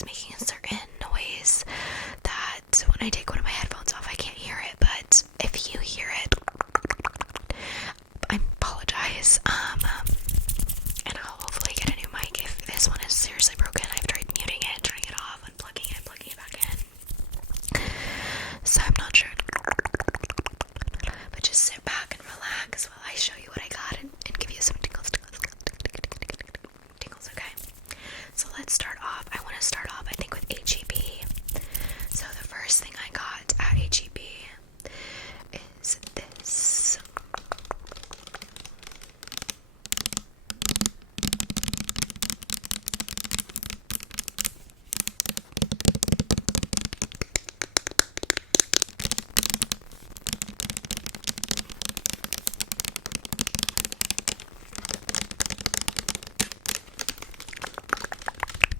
is making a certain noise that when I take one of my headphones off, I can't hear it. But if you hear it, I apologize. And I'll hopefully get a new mic. If this one is seriously broken, I've tried muting it, turning it off, unplugging it, plugging it back in. So I'm not sure. But just sit back and relax while I show you what I got and give you some tingles, okay? So let's start off. I want to start off, I think, with H-E-B. So the first thing I got at H-E-B is this.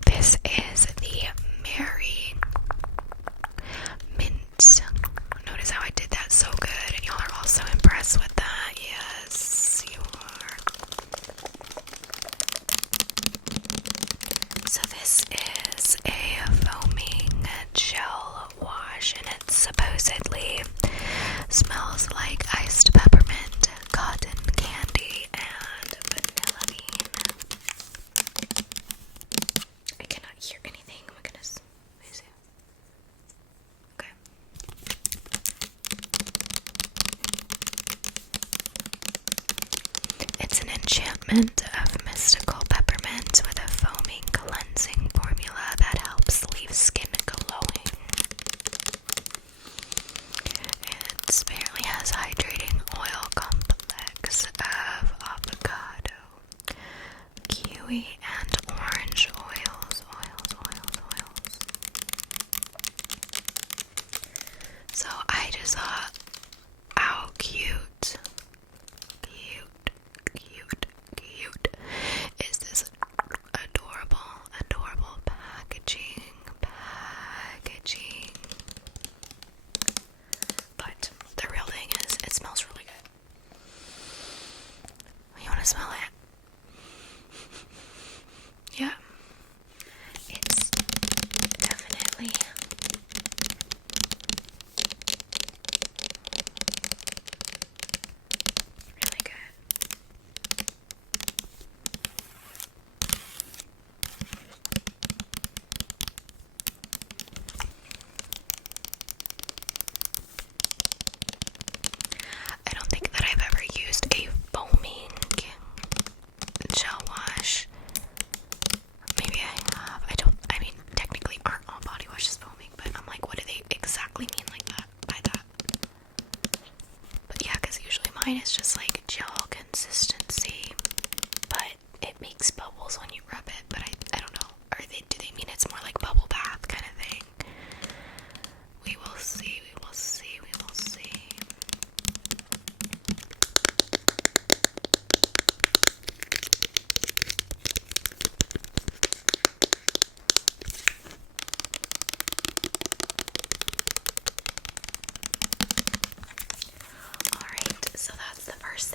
This is the Mary Mint. Notice how I did that so good, and y'all are also impressed with that. Yes, you are. So this is a foaming gel wash, and it supposedly smells like iced peppermint, cotton candy, and vanilline. I cannot hear anything. Oh my goodness. Let me see. Okay. It's an enchantment of mystical peppermint with a foaming cleansing formula that helps leave skin glowing. It apparently has hydrating oil complex of avocado, kiwi, and orange oils. So I just thought, how cute is this adorable packaging. But the real thing is, it smells really good. You want to smell it? Yeah. It's definitely really good. I don't think that I've ever used a foaming gel wash. Maybe I have. I mean, technically aren't all body washes foaming, but I'm like, what do they exactly mean like that, by that? But yeah, because usually mine is just like gel consistency, but it makes bubbles when you rub it, but I don't know. Do they mean it's more like bubble bath kind of thing? We will see. Alright, so that's the first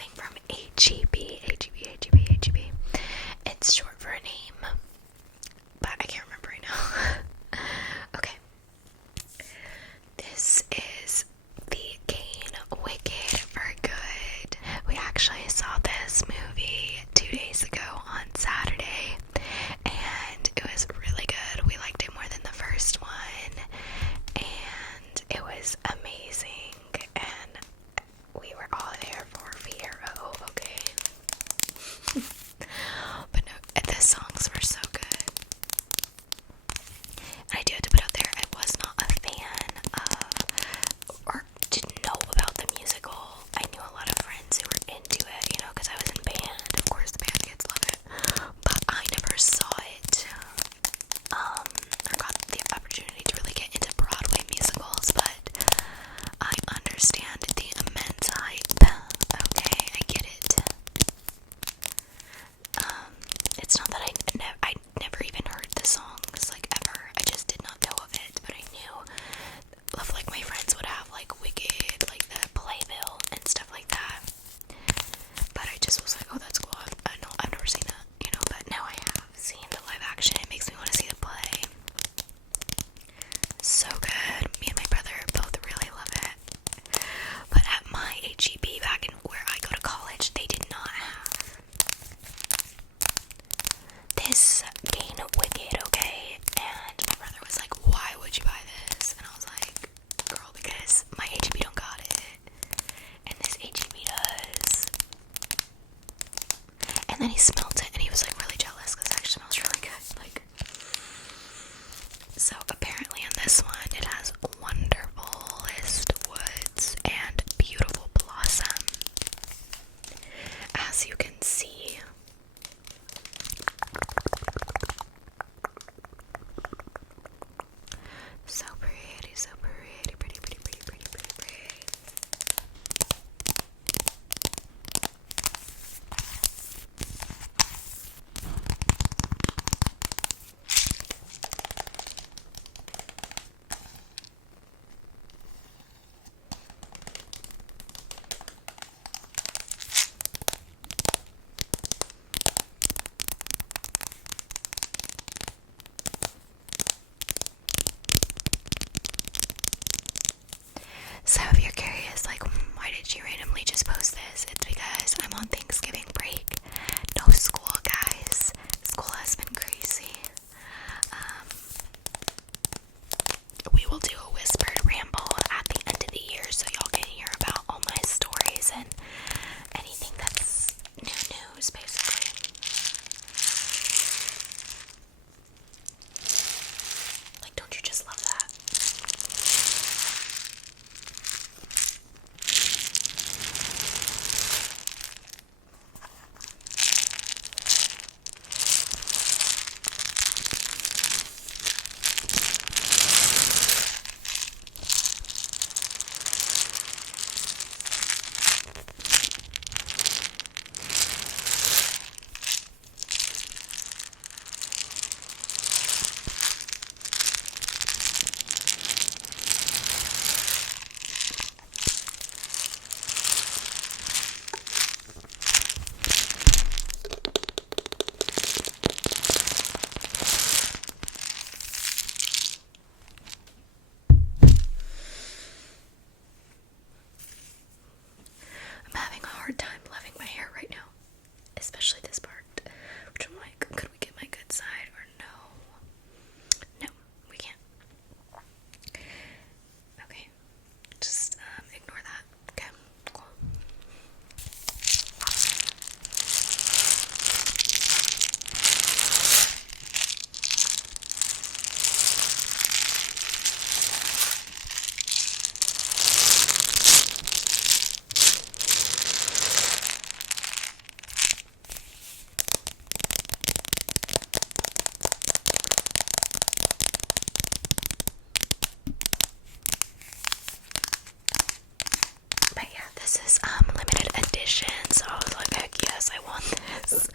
So apparently in this one it has wonderfulest woods and beautiful blossom. As you can see, so pretty, so pretty, pretty, pretty, pretty, pretty, pretty, pretty. So if you're curious, like, why did you randomly just post this? It's because I'm on Thanksgiving break. No school, guys. School has been crazy. We will do a whispered ramble at the end of the year so y'all can hear about all my stories and anything that's new news, basically. Like, don't you just love that? I'm having a hard time loving my hair right now, especially this part, which I'm like, could we get my good side or no? No, we can't. Okay, just ignore that. Okay, cool. But yeah, this is limited edition, so I was like, heck yes, I want this.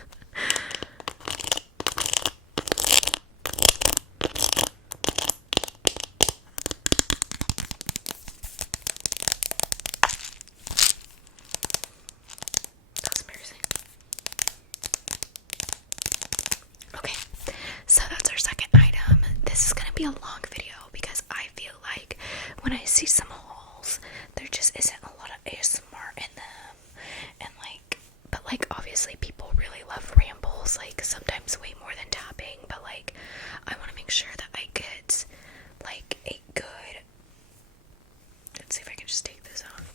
That's embarrassing. Okay, so that's our second item. This is gonna be a long video because I feel like when I see some hauls, there just isn't a lot of ASMR in them, and but obviously people really love rambles, like sometimes way more than tapping, but like I want to make sure that I get like a good, let's see if I can just take this off.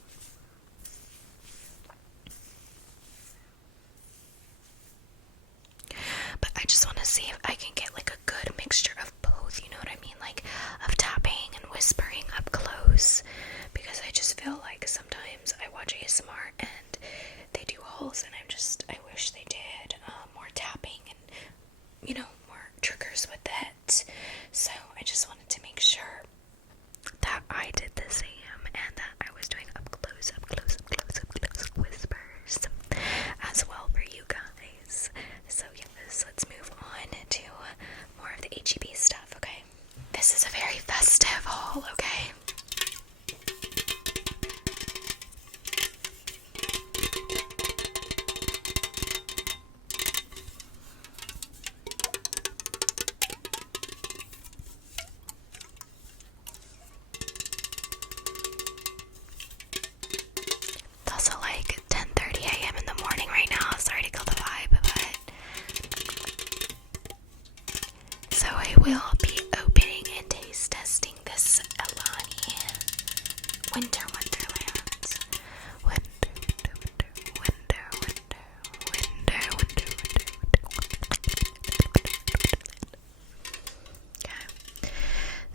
But I just want to see if I can get like a good mixture of both, you know what I mean? Like of tapping and whispering up close, because I just feel like sometimes I watch ASMR and they do hauls and I wish they did more tapping and, more triggers with it. So I just wanted to make sure that I did the same and that I was doing up close, up close, up close, up close whispers as well for you guys. So yes, let's move on to more of the HEB stuff, okay? This is a very festive haul, okay?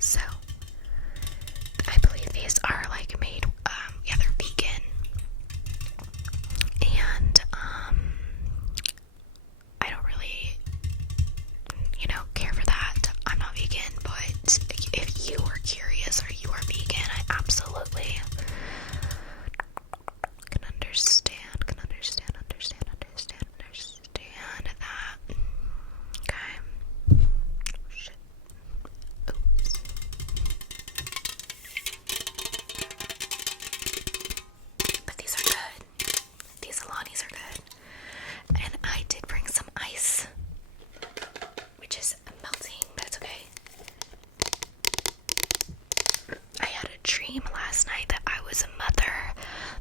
So I believe these are like made, yeah, they're vegan, and I don't really, care for that. I'm not vegan, but if you are curious or you are vegan, I absolutely can understand that. Okay. Shit. Oops. But these are good. These Alanis are good. And I did bring some ice, which is melting, but it's okay. I had a dream last night that I was a mother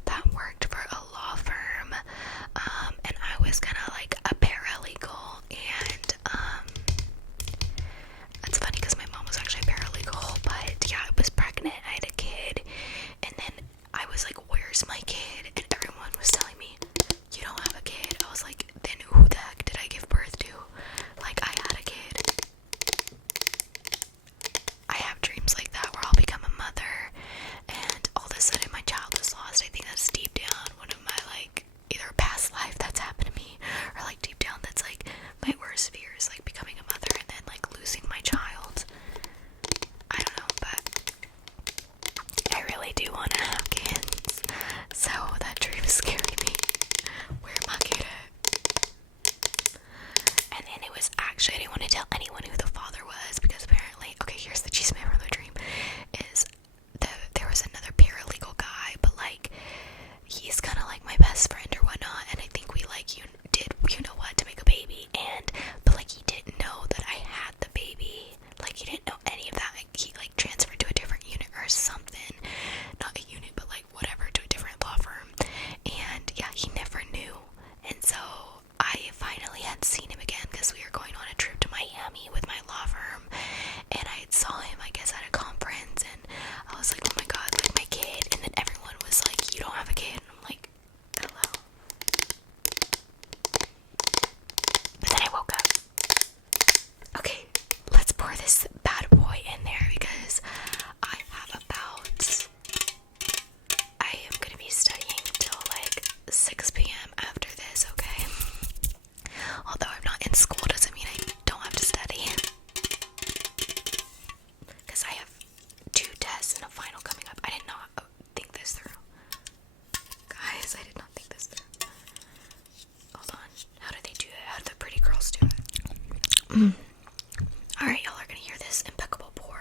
that worked for a law firm, and I was kind of like a paralegal, and it's funny because my mom was actually a paralegal, but yeah, I was pregnant, I had a kid, and then I was like, where's my kid? And everyone was telling me, you don't have a kid. I was like, then who the heck did I give birth to? Like, I had a kid. I have dreams like that where I'll become a mother and all of a sudden my child is lost. I think that's deep down one of my, like, either past life that's happened to me, or like deep down that's like my worst fears, like becoming a mother and then like losing my child. I don't know, but I really do want to have kids, so that dream is scaring me. Where am I kid at? And then it was actually, I didn't want to tell anyone who the father was, because apparently, okay, here's the cheese from the dream, is there was another paralegal guy, but like, he's kind of like my best friend or whatnot, and I think we like, you know what, to make a baby, but like, he didn't know that I had the baby, like, he didn't know any of that, like, he like transferred to a different unit or something, not a unit, but like whatever, to a different law firm, and yeah, he never knew. And so I finally had seen him again because we were going on a trip to Miami with my law firm, and I saw him, I guess, at a conference, and I was like, oh my god, like my kid, and then everyone was like, you don't have a kid, and I'm like, hello. But then I woke up. Okay, let's pour this bad boy in there because I am going to be studying till like 6 p.m. after this, okay? Although I'm not in school doesn't mean I don't have to study. Because I have 2 tests and a final coming up. I did not think this through. Guys, I did not think this through. Hold on. How do they do it? How do the pretty girls do it? Alright, y'all are gonna hear this impeccable pour.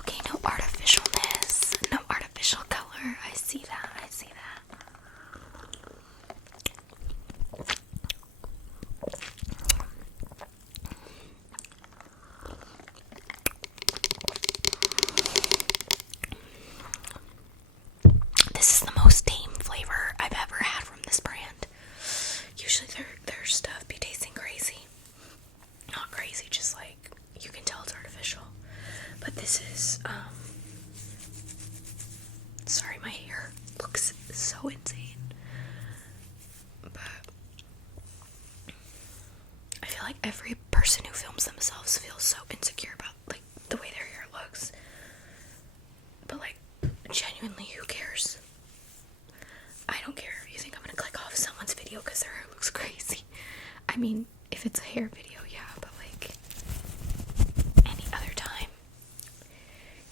Okay, no artificialness, no artificial color. I see that, I see that. This is the most tame flavor I've ever had from this brand. Usually their stuff be tasting crazy. Not crazy, just like, you can tell it's artificial. But this is, sorry, my hair looks so insane. But I feel like every person who films themselves feels so insecure about, like, the way their hair looks. But, like, genuinely, who cares? I don't care. You think I'm gonna click off someone's video because their hair looks crazy? I mean, if it's a hair video, yeah, but like, any other time.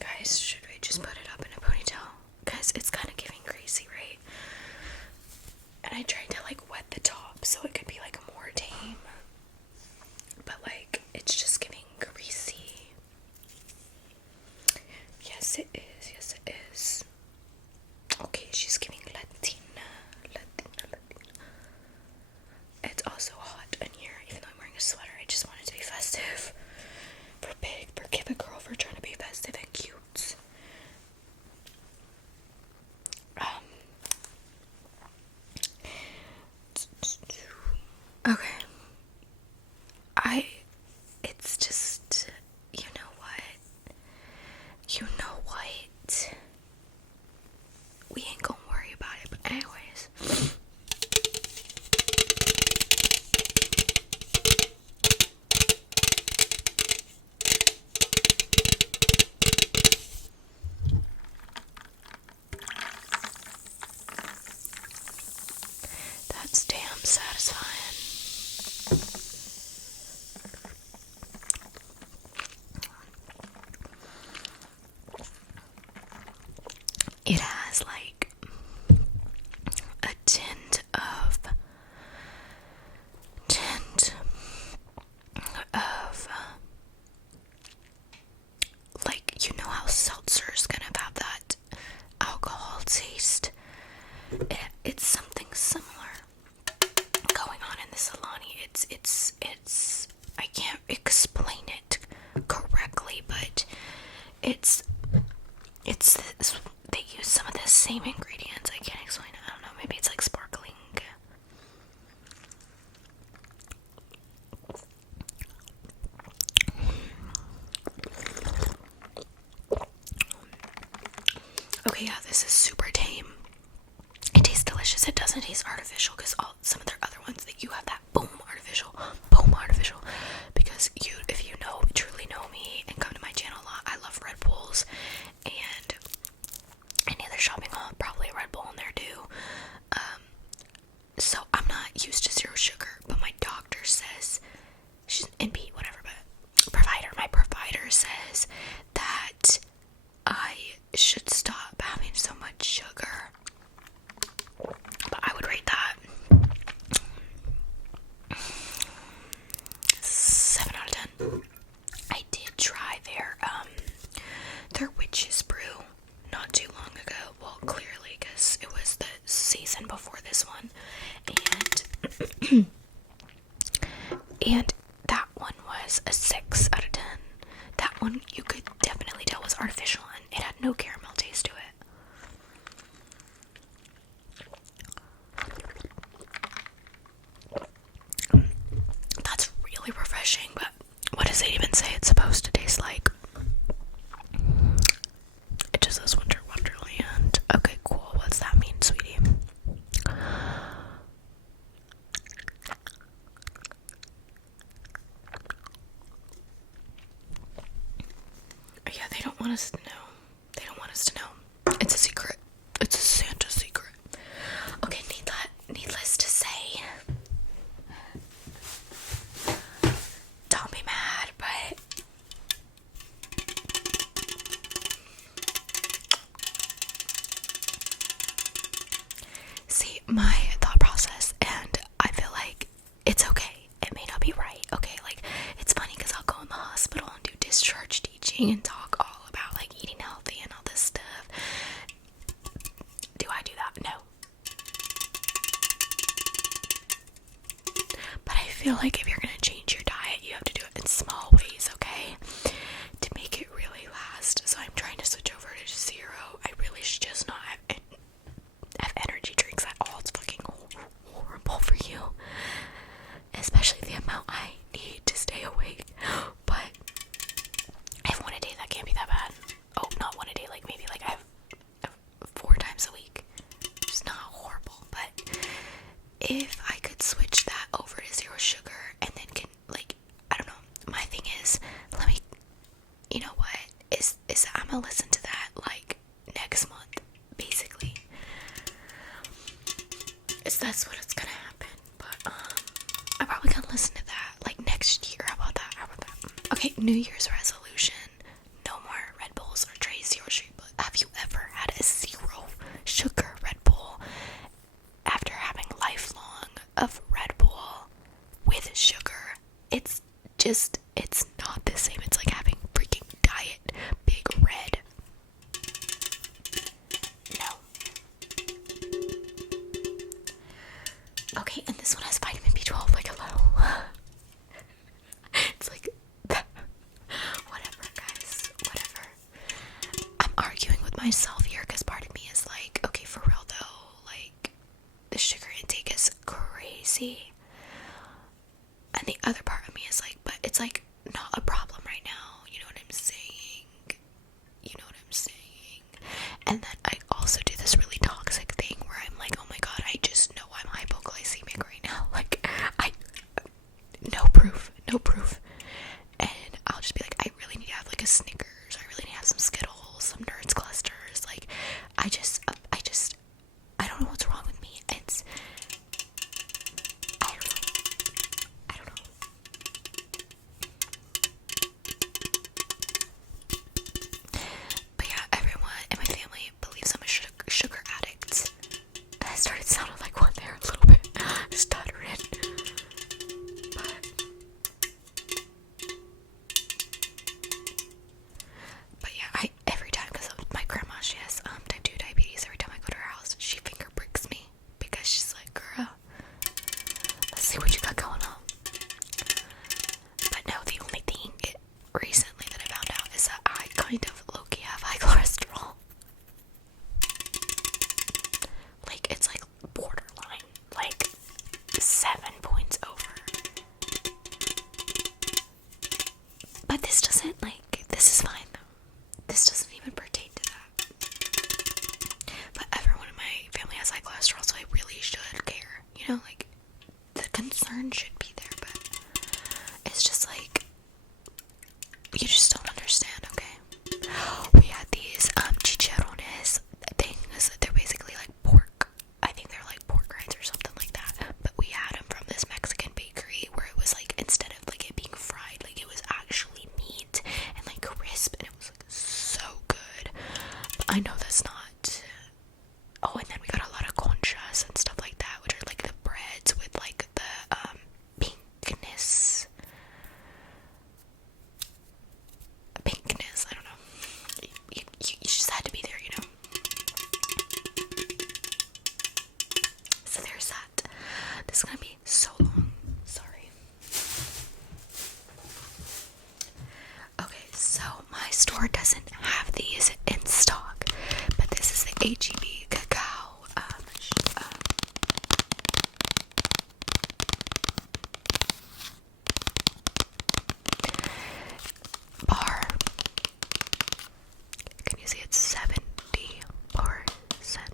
Guys, should we just put it up in a ponytail? Because it's kind of giving greasy, right? And I tried to like wet the top so it could be like more tame. But like, it's just giving greasy. Yes, it is. Yes, it is. You know what? We ain't gonna worry about it, but anyways. That's damn satisfying. It has like a tint of like, you know how seltzers kind of have that alcohol taste. It's something similar going on in this Alani. It's I can't explain it correctly, but it's this, they use some of the same ingredients. I can't explain it. I don't know, maybe it's like sparkling. Okay, yeah, this is super tame. It tastes delicious. It doesn't taste artificial, because some of their other ones, that you have that boom artificial, because if you truly know me and come to my channel a lot, I love Red Bulls, and any other shopping haul, probably a Red Bull in there too. So I'm not used to zero sugar, but my doctor says, she's an NP, whatever, but my provider says that I should stop having so much sugar. But I would rate that 7 out of 10. I did try their witch's brew not too long ago. Well, clearly, because it was the season before this one, and and that one was a 6 out of 10. That one you could definitely tell was artificial, and it had no caramel taste to it. That's really refreshing, but what does it even say it's supposed to taste like? It just says Winter Wonderland. Okay, cool. What's that mean, sweetie? Yeah, they don't want us to know. They don't want us to know. It's a secret. It's a Santa secret. Okay, needless to say, don't be mad, but see, my thought process, and I feel like it's okay. It may not be right. Okay, like, it's funny because I'll go in the hospital and do discharge teaching and talk all about like eating healthy and all this stuff. Do I do that? No. But I feel like if you're gonna change your diet, you have to do it in small ways, okay? To make it really last. So I'm trying to switch over to zero. I really should just not have energy drinks at all. It's fucking horrible for you. Especially the amount I need to stay awake. But I have one a day, that can't be that bad. Oh, not one a day, like maybe like I have 4 times a week. It's not horrible, but if I could switch that over to zero sugar and then can, like, I don't know, my thing is, you know what, is I'm gonna listen to that like next month, basically. That's what it's gonna happen. But I'm probably gonna listen to that like next year. How about that? Okay, New Year's resolution: no more Red Bulls or Trey's zero sugar. Have you ever had a zero sugar Red Bull after having lifelong of Red Bull with sugar? It's not the same. It's like having freaking Diet Big Red. No. Okay, and this one has vitamin B12, like, hello. It's like, whatever, guys, whatever. I'm arguing with myself here, because part of me is like, okay, for real though, like, the sugar intake is crazy. And the other part of me is like, but it's like, not a problem right now, you know what I'm saying? You know what And then I also do this really toxic thing where I'm like, oh my god, I just know I'm hypoglycemic right now. Like, no proof, no proof. And I'll just be like, I really need to have like a Snickers, I really need to have some Skittles, some Nerds clusters. Like, I don't know what's wrong with me. It's, I don't know. But yeah, everyone in my family believes I'm a sugar addict. I started sounding like one there a little bit, stuttering. But yeah, every time, because my grandma, she has type 2 diabetes. Every time I go to her house, she finger pricks me because she's like, girl, let's see what you got going on. But no, the only thing recently that I found out is that I kind of low-key have high cholesterol. Like, it's like borderline, like 7 points over. But this doesn't, like, this is fine. This doesn't even pertain to that. But everyone in my family has high cholesterol, so I really should care. You know, like, the concern should be there, but it's just like, you just don't understand, okay? We had these chicharrones things. They're basically like pork. I think they're like pork rinds or something like that. But we had them from this Mexican bakery where it was like, instead of like it being fried, like it was actually meat and like crisp, and it was like so good. But I know that's not. Oh, and then we got a lot of conchas and stuff like that, which are like the breads with like the pinkness. I don't know. You just had to be there, you know. So there's that. This is gonna be so long. Sorry. Okay, so my store doesn't have these in stock, but this is the HEB cacao bar. Can you see it's 70%? 70%.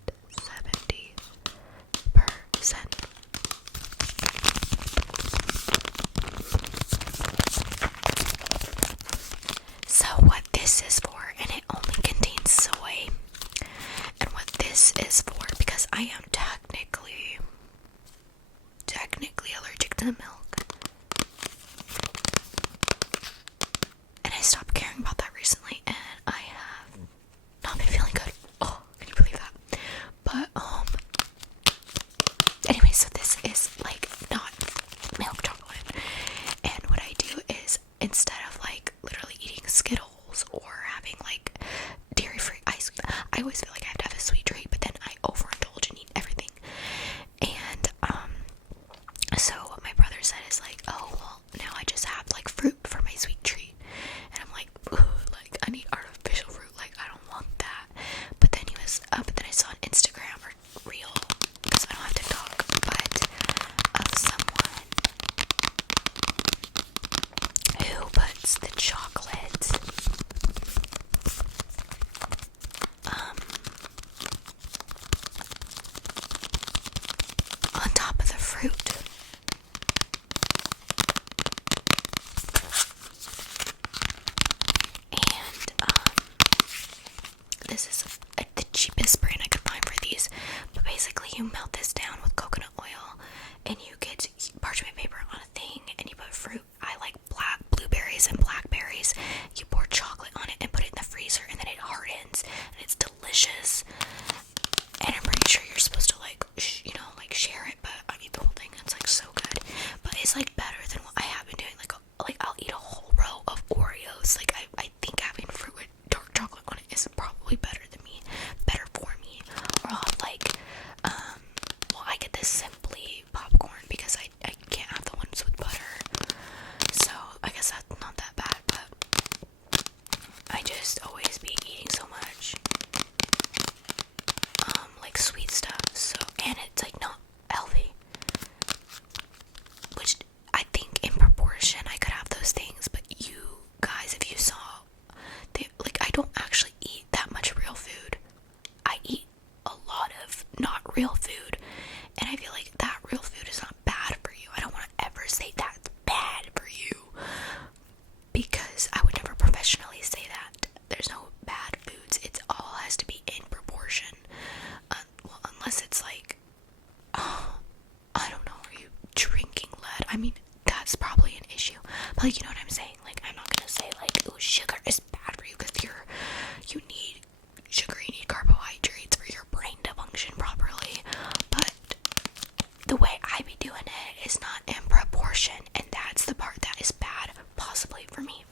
So what this is for, and it only contains soy, and what this is for, because I am technically allergic to the milk, and I stopped caring about that recently, and I have not been feeling good. Oh, can you believe that? But anyway, so this is like not milk chocolate, and what I do is, instead of like literally eating Skittles or having like dairy-free ice cream, I always feel like I have to have a sweet treat, but then I overindulge and eat everything. And so what my brother said is like, oh well, now I just have like fruit for my sweet treat, and I'm like, ooh, like I need artificial fruit, like I don't want that. But then but then I saw on Instagram or Reel, because I don't have TikTok, but of someone who puts the chocolate on top of the fruit. And this is the cheapest brand I could find for these, but basically you melt this down with coconut oil and you get parchment paper on a thing, and you put fruit. I like blueberries and blackberries. You pour chocolate on it and put it in the freezer, and then it hardens, and it's delicious. And I'm pretty sure you're supposed to like like share it, but I eat the whole thing. It's like so good, but it's like better than what I have been doing. Like I'll eat a whole row of Oreos. Like I think having fruit with dark chocolate on it is probably better for me. Or I'll have like well, I get this Simply popcorn because I can't have the ones with butter. So I guess that's not that bad, but I just always be eating so much like sweet stuff. So, and it's like not healthy, which I think in proportion I could have those things. But you guys, if you saw, I don't actually eat that much real food. But like, you know what I'm saying? Like, I'm not gonna say like, oh, sugar is bad for you, because you need sugar, you need carbohydrates for your brain to function properly. But the way I be doing it is not in proportion, and that's the part that is bad, possibly for me.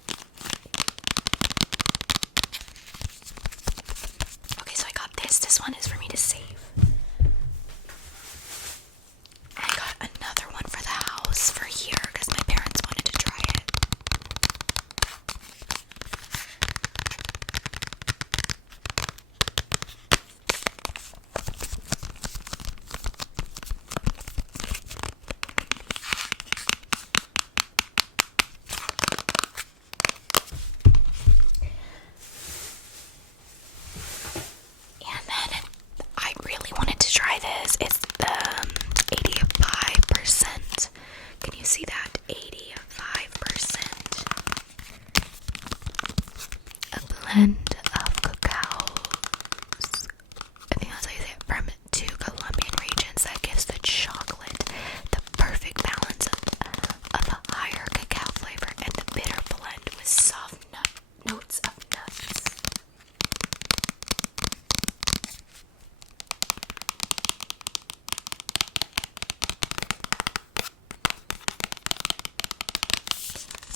Okay, so I got this. This one is for me to save. I got another one for the house for here because my parents wanted to try it. And then I really wanted to try this. It's the 85%. Can you see that? 85%. A blend of cacaos. I think that's how you say it. From 2 Colombian regions that gives the chocolate the perfect balance of a higher cacao flavor and the bitter blend with soft notes of nuts.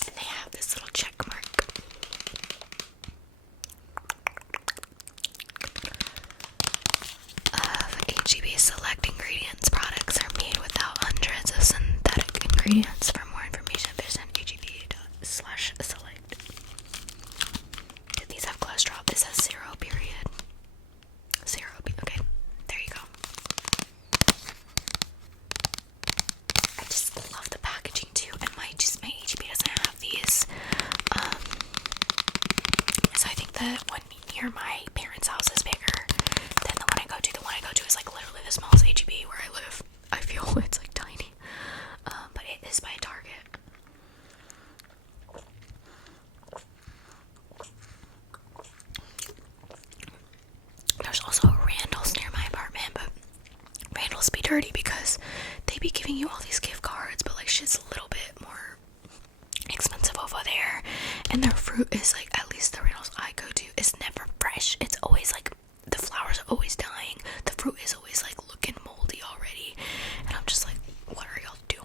And they have this little check mark. Of HEB select ingredients. Products are made without hundreds of synthetic ingredients. For more information, visit HEB/select. These have cholesterol. This has 0, period. 0, okay. There you go. I just love the packaging too, and my HEB doesn't have these. So I think the one near my parents' house is bigger than the one I go to. The one I go to is like literally the smallest HEB where I live. I feel it's like tiny, but it is by Target. There's also a Randall's near my apartment, but Randall's be dirty because they be giving you all these gift cards, but like shit's a little bit more expensive over there, and their fruit is like, at least the Randall's I go to, is never fresh. It's always like, the flowers are always dying, the fruit is always like looking moldy already, and I'm just like, what are y'all doing?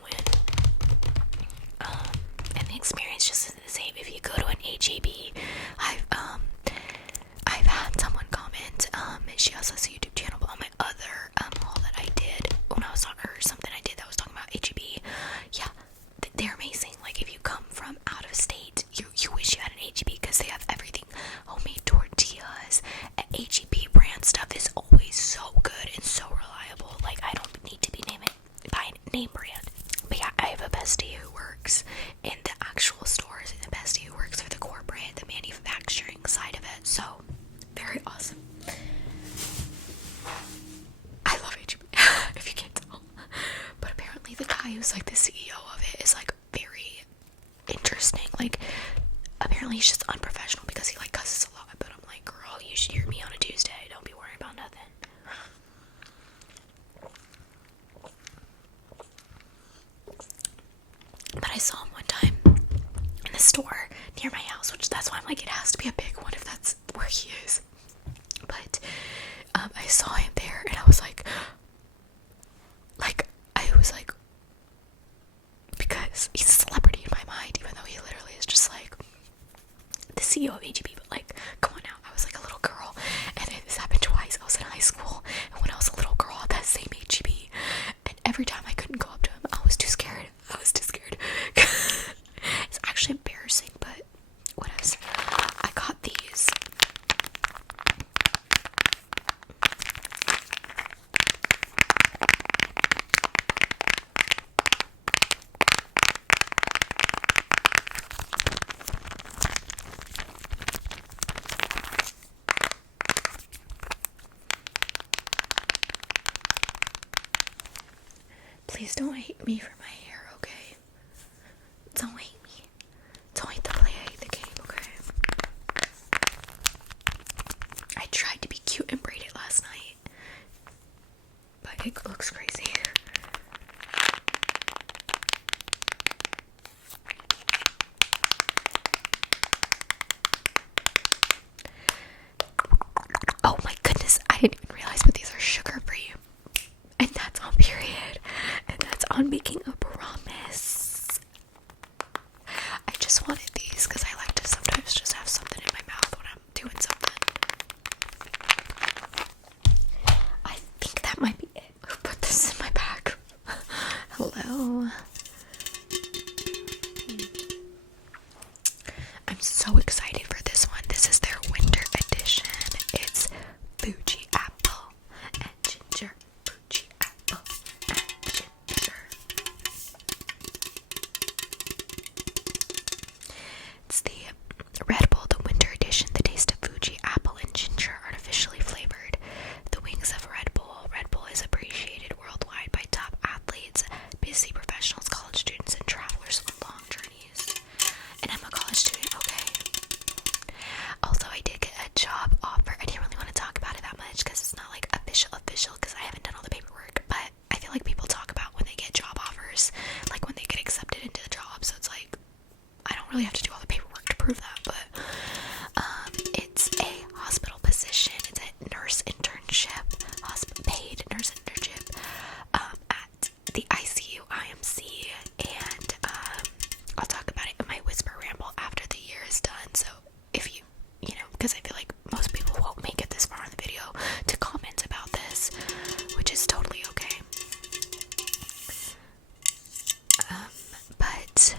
And the experience just isn't the same if you go to an HEB. I've had someone comment, she also has a YouTube channel, but on my other haul that I did when I was talking, or something I did that was talking about HEB, yeah, they're amazing. Like, if you come from out of state, you wish you had an HEB because they have everything. Homemade tortillas, HEB brand stuff is always so good and so reliable. Like, I don't need to be buying name brand. But yeah, I have a bestie who works in the actual stores, and a bestie who works for the corporate, the manufacturing side of it. So, very awesome. I love HEB, if you can't tell. But apparently the guy who's like the CEO of it is like very interesting. Like, apparently he's just unprofessional because he like cusses a lot. But I'm like, girl, you should hear me on a Tuesday. Don't be worried about nothing. But I saw him one time in the store near my house, which that's why I'm like, it has to be a big one if that's where he is. But I saw him there, and I was like, because he's a celebrity in my mind, even though he literally is just like the CEO of HEB. But like, come on now, I was like a little girl, and this happened twice. I was in high school, and when I was a little girl at that same HEB, and every time I couldn't go up to him, I was too scared. It's actually embarrassing, but what else? I got these. Please don't hate me for my hair, okay? Don't hate me. Don't hate the play, I hate the game, okay? I tried to be cute and braid it last night, but it looks crazy. didn't even realize, but these are sugar free. And that's on period. And that's on making a promise. I just wanted these because I like to sometimes just have something in my mouth when I'm doing something. I think that might be it. Who put this in my bag? Hello. I'm so excited for this one. This is their winter edition. It's Fuji apple and ginger. Fuji apple and ginger. It's the Red Bull, the winter edition. The taste of Fuji apple and ginger, artificially flavored. The wings of Red Bull. Red Bull is appreciated worldwide by top athletes, busy professionals, college students, and travelers on long journeys. And I'm a college student, okay? Also, I did get a job offer. I didn't really want to talk about it that much because it's not like official because I haven't done all the paperwork, but I feel like people talk about when they get job offers, like when they get accepted into the job, so it's like I don't really have to do all the paperwork to prove that, but it's a hospital position. It's a nurse internship, paid nurse internship at the ICU IMC, and I'll talk about it in my whisper ramble after the year is done. So if you know, because I feel like most people won't make it this far in the video to comment about this, which is totally okay. But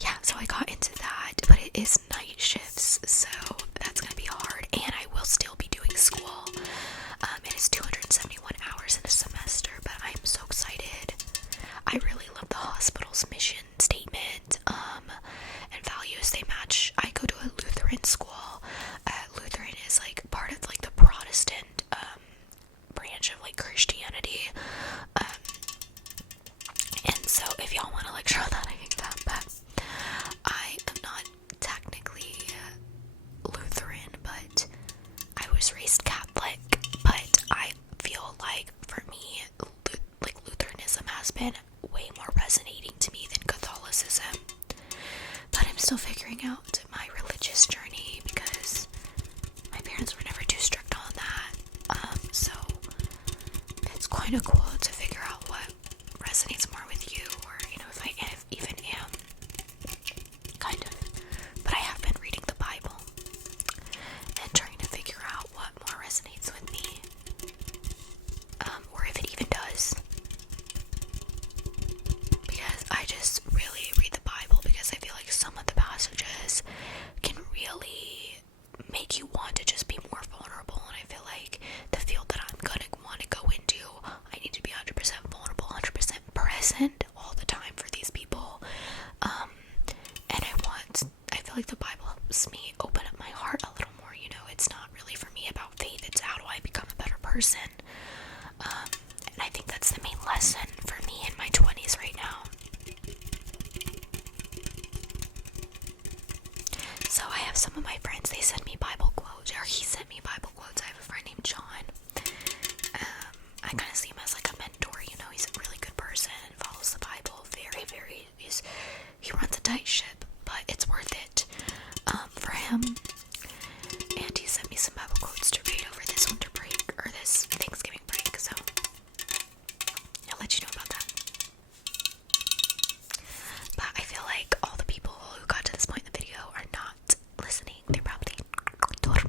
yeah, so I got into that, but it is night shifts, so that's gonna be hard, and I will still be doing school. It is 271 hours in a semester, but I'm so excited. I really love the hospital's mission statement, and values. They match. I go to a Lutheran school. Lutheran is like part of like the Protestant branch of like Christianity. And so if y'all want to lecture on that, I can do that, but I am not technically Lutheran, but I was raised Catholic, but I feel like for me, like Lutheranism has been way more resonating to me than Catholicism, but I'm still figuring out my religious journey because my parents were never too strict on that, so it's kind of cool to figure out what resonates more with you, or you know, if I even am, kind of. But I have been reading the Bible and trying to figure out what more resonates with me, or if it even does, because I just really read the Bible because I feel like some of the passages can really make you want to just be more vulnerable, and I feel like the field that I'm gonna want to go into, I need to be 100% vulnerable, 100% present all the time for these people, and I feel like the Bible helps me open up my heart a little more, you know. It's not really for me about faith, it's how do I become a better person, and I think that's the main lesson for me in my 20s right now. So I have some of my friends, they send me Bible quotes, or he sent me Bible quotes. I have a friend named John. I kind of see him as like a mentor, you know. He's a really good person and follows the Bible very, he runs a tight ship, but it's worth it for him. And he sent me some Bible quotes to read over this winter break, or this Thanksgiving break, so I'll let you know about that. But I feel like all the people who got to this point in the video are not listening. They're probably dormir.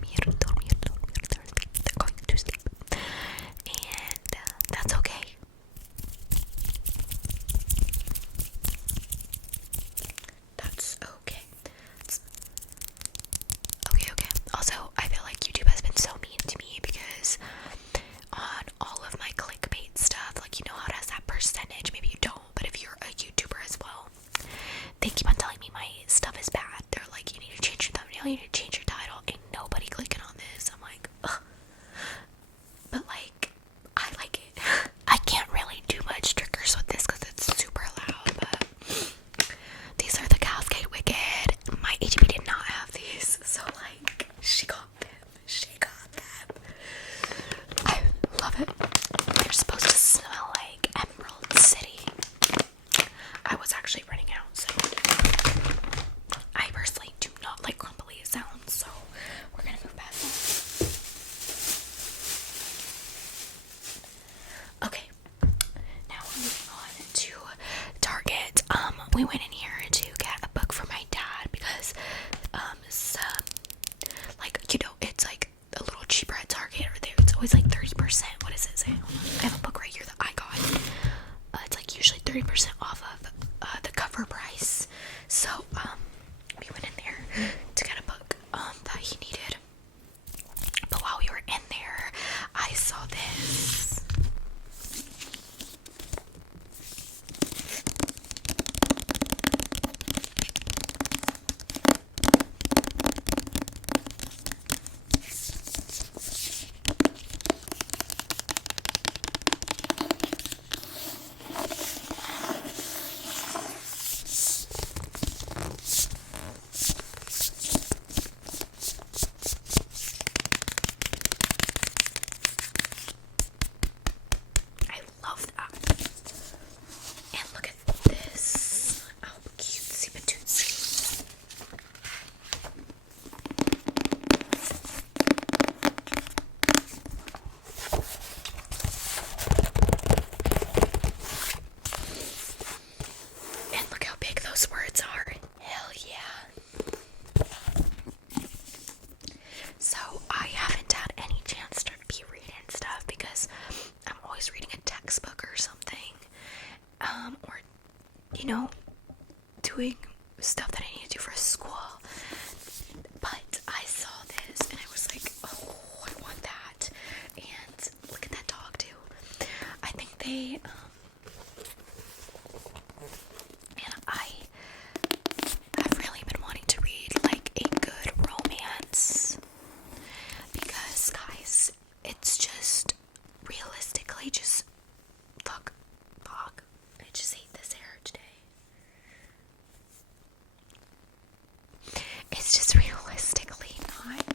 we went in here to get a book for my dad because like, you know, it's like a little cheaper at Target or there. It's always like 30%. What does it say? I have a book right here that I got. It's like usually 30% off of the cover price. So we went in there to get a book that he needed. But while we were in there, I saw this. I love that. And look at this. Oh, cutesy patootsy. And look how big those words are. Hell yeah. So I haven't had any chance to be reading stuff because I'm always reading a textbook or something. Or, you know, doing stuff that I need to do for school. But I saw this and I was like, oh, I want that. And look at that dog too. I think they, and I have really been wanting to read like a good romance because, guys, it's just realistically just fuck. I just hate this hair today. It's just realistically nice.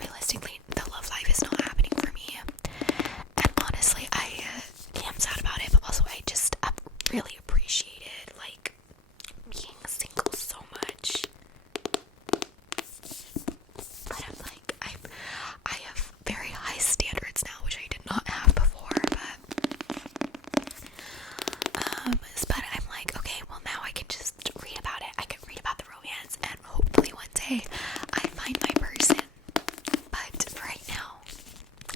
Realistically, the love life is not happening for me. And honestly, I am sad about it, but also I just really appreciated like being single so much. But I'm like, I have very high standards now, which I did not have before, but I'm like, okay, well now I can just read about it. I can read about the romance and hopefully one day I find my person. But right now,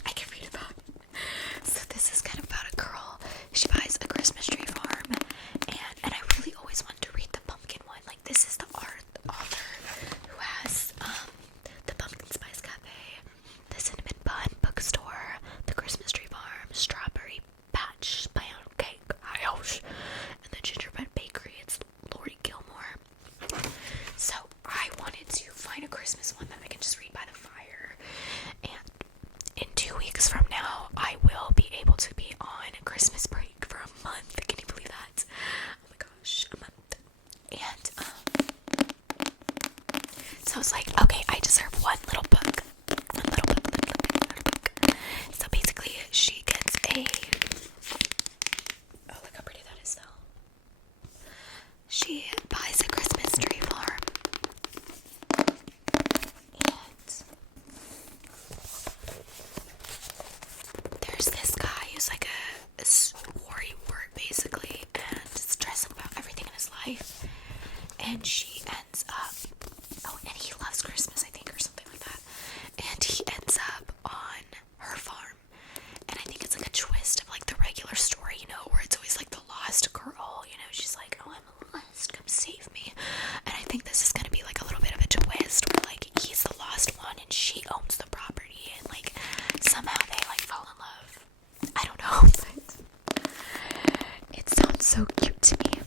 I can read about it. So this is kind of about a girl. She buys a Christmas tree farm, and I really always wanted to read the pumpkin one. Like, this is the author who has the Pumpkin Spice Cafe, the Cinnamon Bun Bookstore, the Christmas Tree Farm, Strawberry Patch Pancake House, and the Gingerbread Bakery. It's Lori Gilmore. So I wanted to find a Christmas one that I can just read by the fire. And in 2 weeks from now, I will be able to be on Christmas break for a month. Can you believe that? Oh my gosh, a month. And so I was like, okay, I deserve one little book. One little book. So basically, she gets a... Oh, look how pretty that is, though. She buys a Christmas tree farm. And there's this guy who's like a warrior, basically, and stressing about everything in his life. And she ends up... Oh, and he loves Christmas, I think, or something like that. And he ends up on her farm. And I think it's like a twist of like the regular story, you know, where it's always like the lost girl, you know, she's like, oh, I'm lost, come save me. And I think this is gonna be like a little bit of a twist where like he's the lost one and she owns the property, and like somehow they like fall in love. I don't know, but it sounds so cute to me.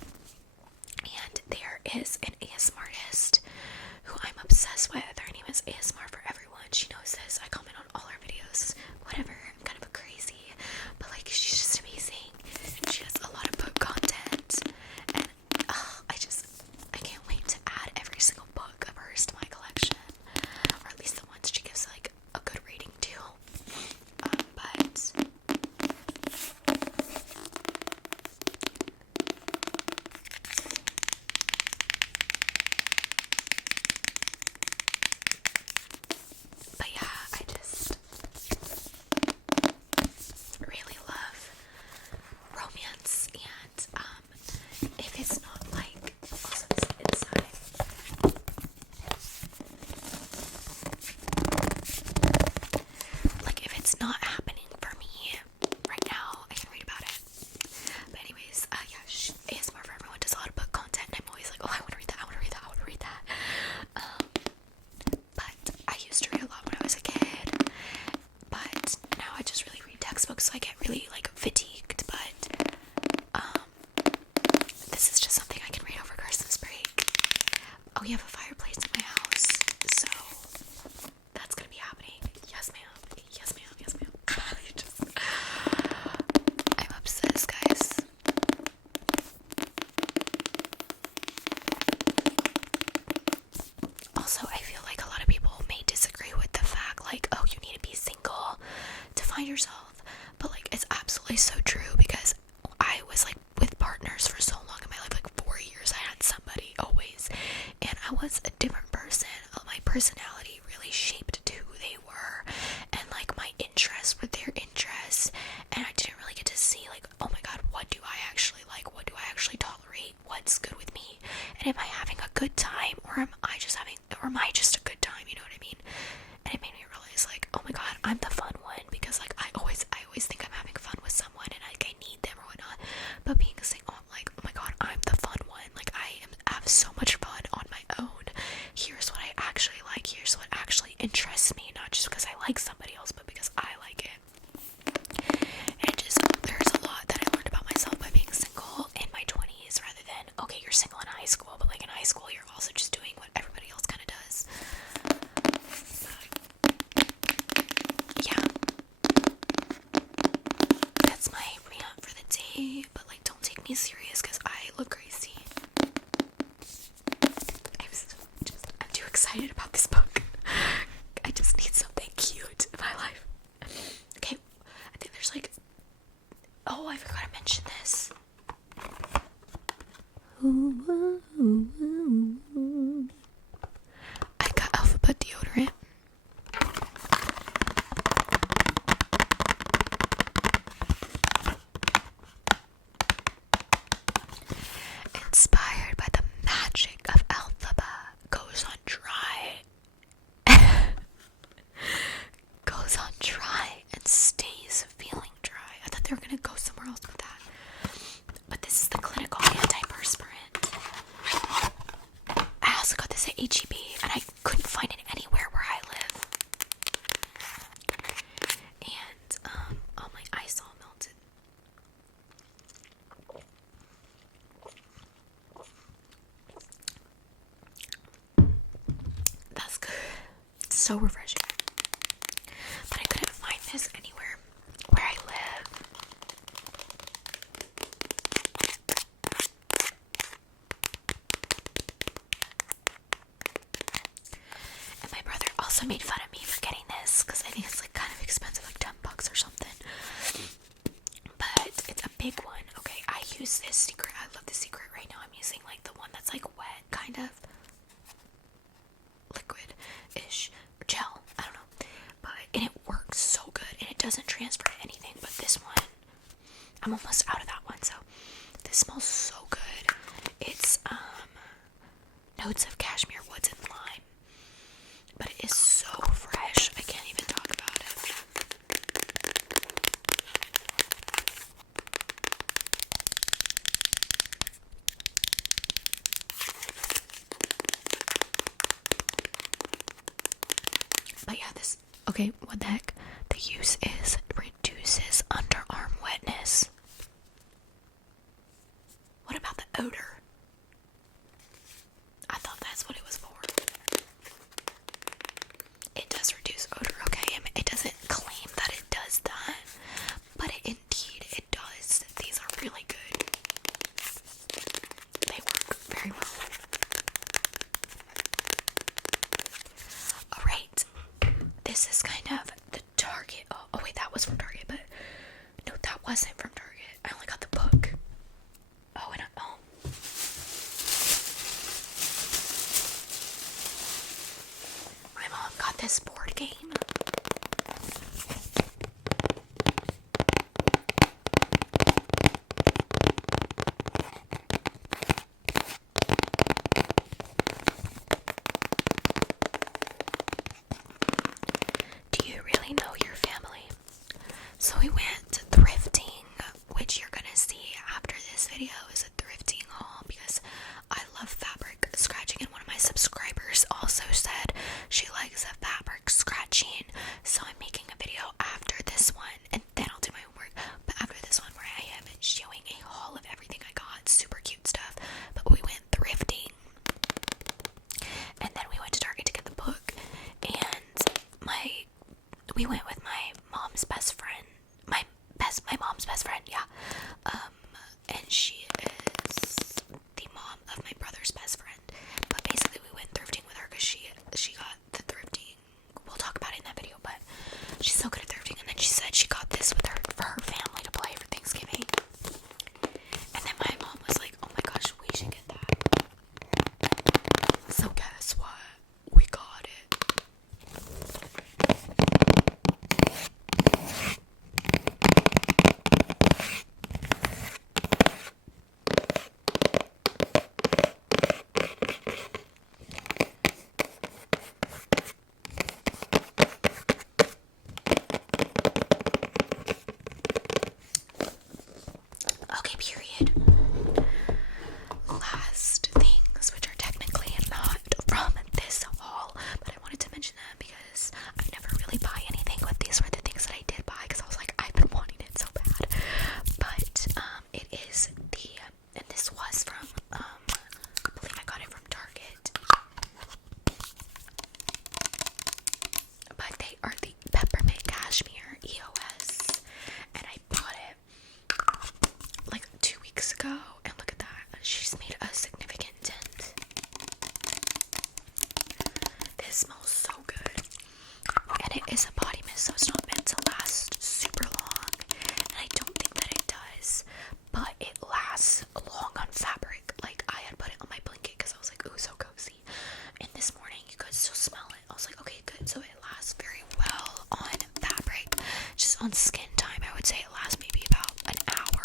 And there is an ASMR artist who I'm obsessed with. Her name is ASMR for Everyone. She knows this. I comment on all her videos. Whatever. I'm kind of a crazy, but like she's just amazing. She has a lot of book content, and I can't wait to add every Oh, you have a fireplace in my house, so that's gonna be happening. Yes, ma'am. Yes, ma'am. Yes, ma'am. I'm obsessed, guys. Also, I feel like a lot of people may disagree with the fact, like, oh, you need to be single to find yourself. But, like, it's absolutely so true, because I was, like, with partners for so long in my life, like 4 years. I had somebody always, and I was a different person. My personality really shaped to who they were, and, like, my interests were their interests, and I didn't really get to see, like, oh my god, what do I actually like? What do I actually tolerate? What's good with me? And am I having a good time, or am I just a good time? You know what I mean? And it made me realize, like, oh my god, I'm the fun one, because, like, I always think I'm having fun with someone, and like I need them or whatnot. But being single, I'm like, oh my god, I'm the fun one. Like, have so much fun on my own. Here's what I actually like. Here's what actually interests me, not just because I like somebody else, but because I like it. And there's a lot that I learned about myself by being single in my 20s, rather than, okay, you're single in high school, but like in high school, you're also just doing what everybody else kind of does. Yeah. That's my rant for the day, but like, don't take me serious, because I look crazy. I'm too excited about this book. I just need something cute in my life. Okay, I think there's like, oh, I forgot to mention this. I got Alphabet deodorant. Inspired by the magic of Alphaba, goes on dry. Goes on dry and stays feeling dry. I thought they were gonna go somewhere else with that. But this is the clinical antiperspirant. I also got this at HEB, and I couldn't find it anywhere where I live. And all my ice all melted. That's good. It's so refreshing. But I couldn't find this anywhere where I live. And my brother also made fun of me for getting this, because I think it's like kind of expensive, like $10 or something. But it's a big one. Okay, I use this Secret. I love the Secret right now. I'm using like the one that's like wet, kind of liquid-ish, or gel. I don't know. And it works so good, and it doesn't transfer to anything. But this one, I'm almost out of that one, so this smells so good. It's notes of cashmere woods and lime, but it is so fresh. I can't even talk about it. But yeah, okay, what the heck? The use is reduces underarm wetness. What about the odor? I thought that's what it was for. It does reduce odor, okay? It doesn't claim that it does that, but indeed it does. These are really good. They work very well. Alright, this is kind of the Target. Oh wait, that was from Target, but no, that wasn't from Target. I only got the book. Oh, and my mom got this board game. Do you really know your family? So we went thrifting, which you're gonna see after this video is a thrifting haul, because I love fabric scratching, and one of my subscribers also said she likes a fabric scratching is a body mist, so it's not meant to last super long, and I don't think that it does, but it lasts long on fabric. Like, I had put it on my blanket because I was like, ooh, so cozy, and this morning you could still smell it. I was like, okay, good. So it lasts very well on fabric. Just on skin time, I would say it lasts maybe about an hour,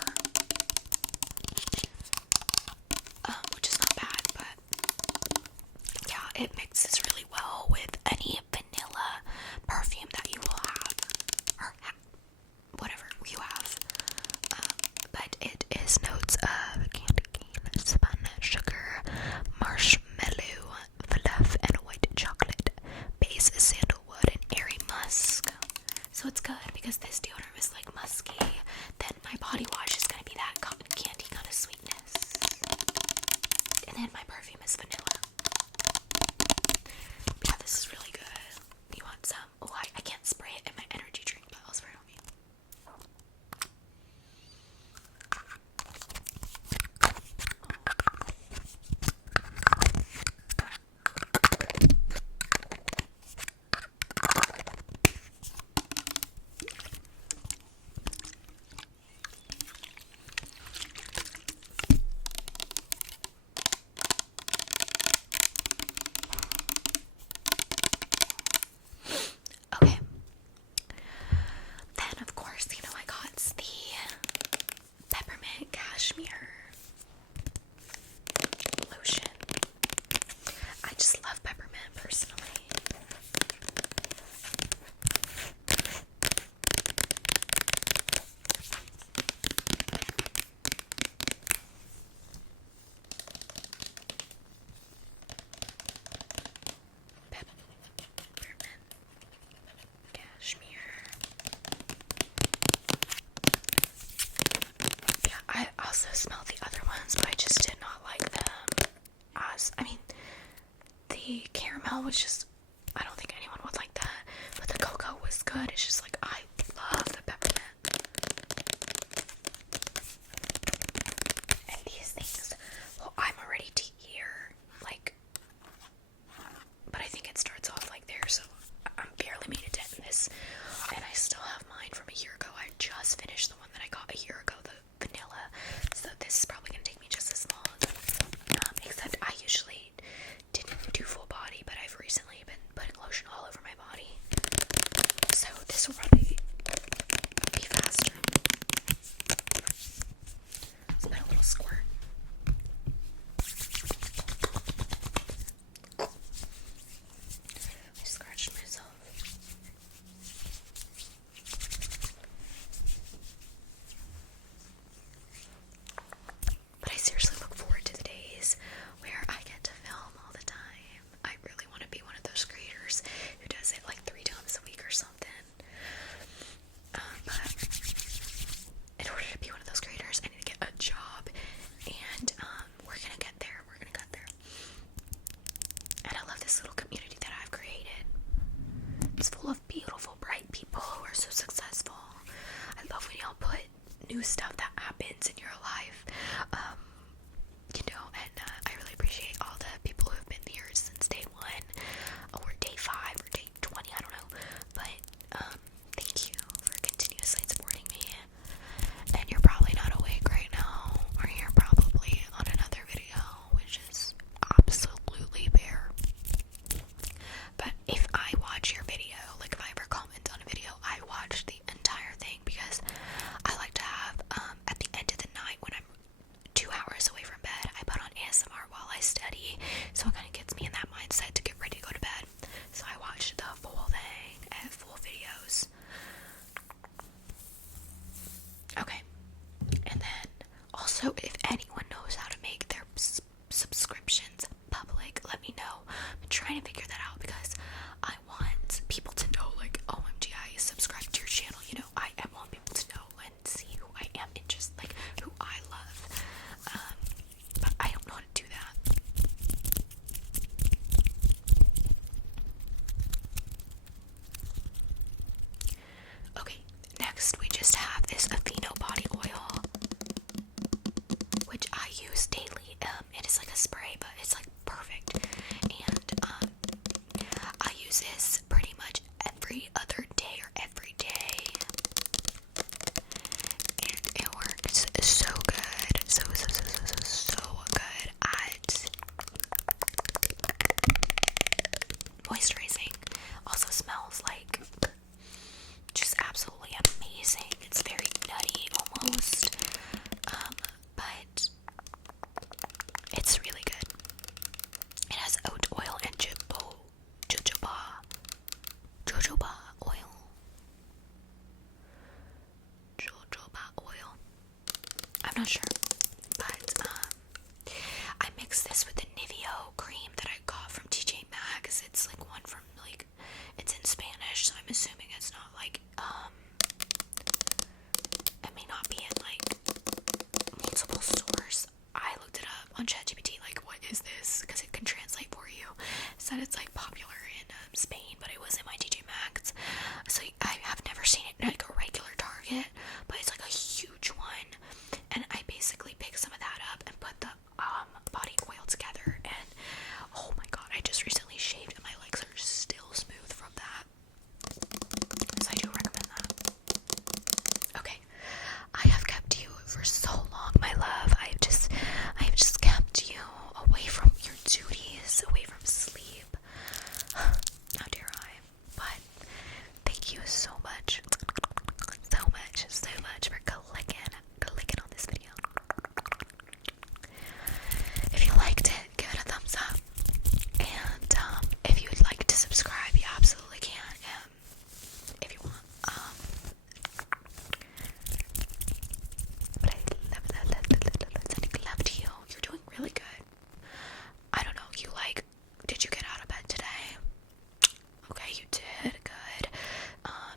which is not bad, but yeah, it mixes really well with any vanilla perfume that you will have, or whatever you have. But it is notes of candy cane, spun sugar, marshmallow, fluff, and white chocolate. Base is sandalwood and airy musk. So it's good because this deodorant is like musky. Then my body wash is gonna be that cotton candy kind of sweetness. And then my perfume is vanilla. Yeah, this is really good. You want some? Oh, I can't spray it in my energy drink, but I'll spray it on you. Okay. Then, of course, you know, I got the peppermint cashmere lotion. I just love peppermint personally. Peppermint cashmere. Yeah, I also smelled the other ones, but I just did not like them. I mean, the caramel was just, I don't think anyone would like that, but the cocoa was good. It's just like, I love the peppermint. And these things, well, I'm already to here, like, but I think it starts off like there, so I'm barely made a dent in this, and I still have mine from a year ago. I just finished the one that I got a year ago, the vanilla, so this is probably gonna take me just as long, except I usually didn't do full body, but I've recently been putting lotion all over my body, so this will probably be faster. Let's put a little squirt. I scratched myself. But I seriously look forward to the days where I get to film all the time. I really want to be one of those creators who does it like 3 times a week or something. But in order to be one of those creators, I need to get a job, and we're gonna get there. We're gonna get there. And I love this little community that I've created. It's full of beautiful, bright people who are so successful. I love when y'all put new stuff that happens in your life, you know, and I really appreciate all the people who have been here since day 1, or day 5, or day 20, I don't know, but thank you for continuously supporting me. And you're probably not awake right now, or you're probably on another video, which is absolutely fair. But if I watch your video, like if I ever comment on a video, I watch the entire thing, because I like to have, at the end of the night when I'm 2 hours away from bed, I put on ASMR while I study, so it kind of gets me in that mindset to get ready to go to bed. So I watch the full thing and full videos. Okay, and then also, if anyone knows how to make their subscriptions public, let me know. I'm trying to figure that out, because I want people to know, like, OMG, I subscribe to your channel, you know, I want people to know and see who I am and just, like, who I love, but I don't know how to do that. Okay, next we just have this Aveeno body oil, which I use daily. It is like a spray, but it's like perfect, and I use moisturizing. Also smells like just absolutely amazing. It's very nutty almost, but it's really good. It has oat oil and jojoba oil. Jojoba oil. I'm not sure, but I mixed this with the Nivea cream that I got from TJ Maxx. It's like one from like, it's in Spanish, so I'm assuming it's not like it may not be in like multiple stores. I looked it up on ChatGPT, like, what is this? Because it can translate for you. It said it's like popular in Spain, but it was in my TJ Maxx. So I have never seen it in like a regular Target, but it's like a huge one. And I basically picked some of that up and put the body oil together. And oh my god, I just recently shaved and my legs are still smooth from that. So I do recommend that. Okay, I have kept you for so long, my love. I have just kept you away from your duties, away from sleep. How dare I? But thank you so much for clicking on this video. If you liked it, give it a thumbs up. And if you would like to subscribe, you absolutely can. If you want. But I love to you. You're doing really good. I don't know. Did you get out of bed today? Okay, you did. Good.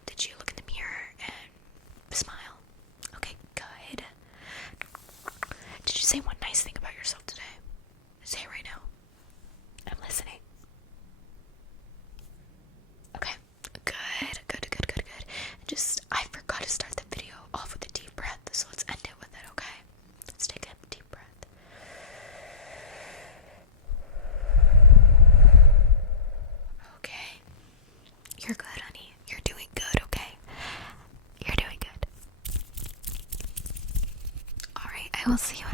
Did you look in the mirror and smile? Okay, good. Did you say one nice thing about yourself today? Say it right now. I'm listening. Okay, good. I forgot to start the video off with a deep breath, so let's end it with it, okay? Let's take a deep breath. Okay. You're good, honey. You're doing good, okay? You're doing good. Alright, I will see you